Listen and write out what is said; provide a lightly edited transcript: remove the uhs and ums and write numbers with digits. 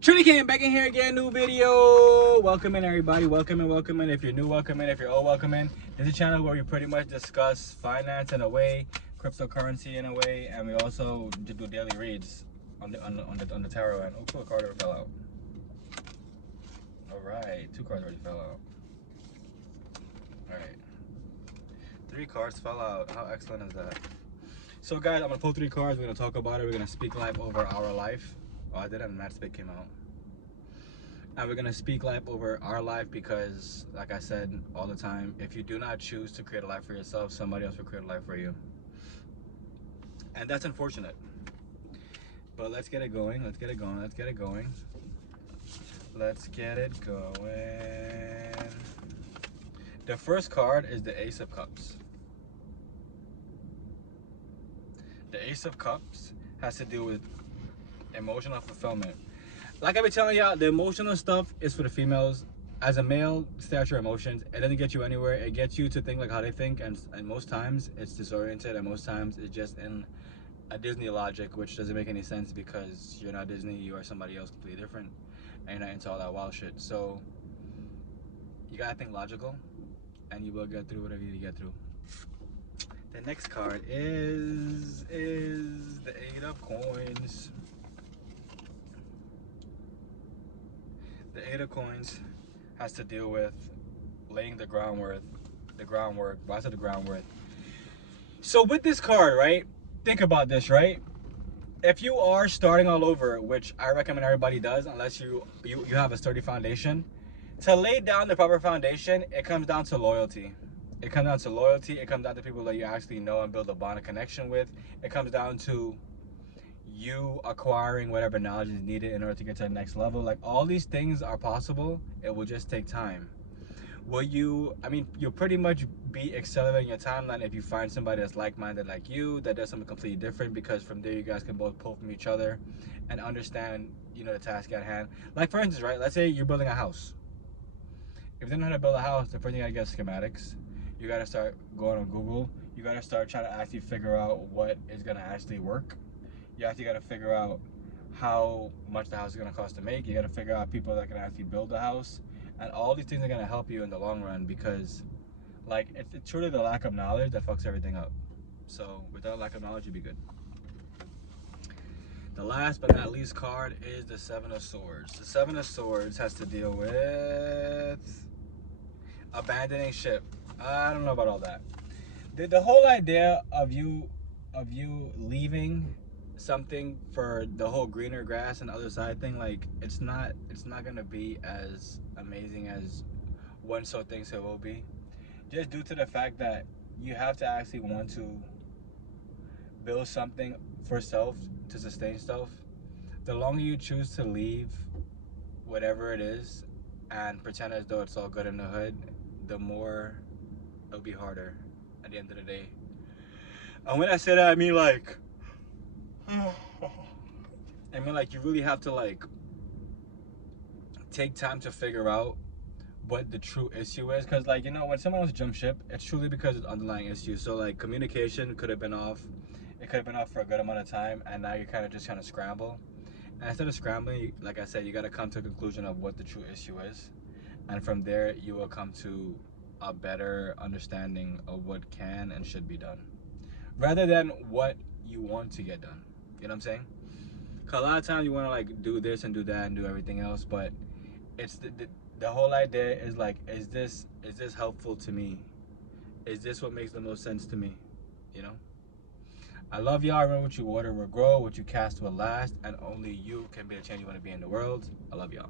Trinity came back in here again, new video. Welcome in, everybody. Welcome in, welcome in. If you're new, welcome in. If you're old, welcome in. This is a channel where we pretty much discuss finance in a way, cryptocurrency in a way, and we also do daily reads on the tarot. And oh, cool, a card already fell out. All right, 2 cards already fell out. All right, 3 cards fell out. How excellent is that? So, guys, I'm gonna pull 3 cards. We're gonna talk about it. We're gonna speak life over our life. Oh, I did, and Matt Spit came out. And we're gonna speak life over our life because, like I said all the time, if you do not choose to create a life for yourself, somebody else will create a life for you. And that's unfortunate. But let's get it going. Let's get it going. Let's get it going. Let's get it going. The first card is the Ace of Cups. The Ace of Cups has to do with emotional fulfillment. Like I've been telling y'all, the emotional stuff is for the females. As a male, stay out your emotions. It doesn't get you anywhere. It gets you to think like how they think, and most times it's disoriented, and most times it's just in a Disney logic, which doesn't make any sense because you're not Disney, you are somebody else completely different, and you're not into all that wild shit. So you gotta think logical, and you will get through whatever you need to get through. The next card is the 8 of Coins. The 8 of Coins has to deal with laying the groundwork. Why is it the groundwork? So with this card, right? Think about this, right? If you are starting all over, which I recommend everybody does, unless you have a sturdy foundation, to lay down the proper foundation, it comes down to loyalty. It comes down to loyalty. It comes down to people that you actually know and build a bond of connection with. It comes down to you acquiring whatever knowledge is needed in order to get to the next level. Like, all these things are possible. It will just take time. You'll pretty much be accelerating your timeline if you find somebody that's like-minded like you, that does something completely different, because from there you guys can both pull from each other and understand, the task at hand. Like, for instance, right, let's say you're building a house. If you don't know how to build a house, the first thing you gotta get schematics. You gotta start going on Google. You gotta start trying to actually figure out what is gonna actually work. You actually gotta figure out how much the house is gonna cost to make. You gotta figure out people that can actually build the house. And all these things are gonna help you in the long run, because like it's truly the lack of knowledge that fucks everything up. So without lack of knowledge, you'd be good. The last but not least card is the 7 of Swords. The 7 of Swords has to deal with abandoning ship. I don't know about all that. The whole idea of you leaving something for the whole greener grass and the other side thing, like, it's not gonna be as amazing as one so thinks it will be, just due to the fact that you have to actually want to build something for self to sustain self. The longer you choose to leave whatever it is and pretend as though it's all good in the hood, the more it'll be harder at the end of the day. And when I say that, I mean like you really have to like take time to figure out what the true issue is, because like, when someone wants to jump ship, it's truly because of underlying issues. So like, communication could have been off. It could have been off for a good amount of time, and now you're kind of scramble. And instead of scrambling, like I said, you got to come to a conclusion of what the true issue is, and from there you will come to a better understanding of what can and should be done, rather than what you want to get done. You know what I'm saying? Because a lot of times you want to like do this and do that and do everything else, but it's the whole idea is like, is this helpful to me? Is this what makes the most sense to me? I love y'all. Remember, what you water will grow, what you cast will last, and only you can be the change you want to be in the world. I love y'all.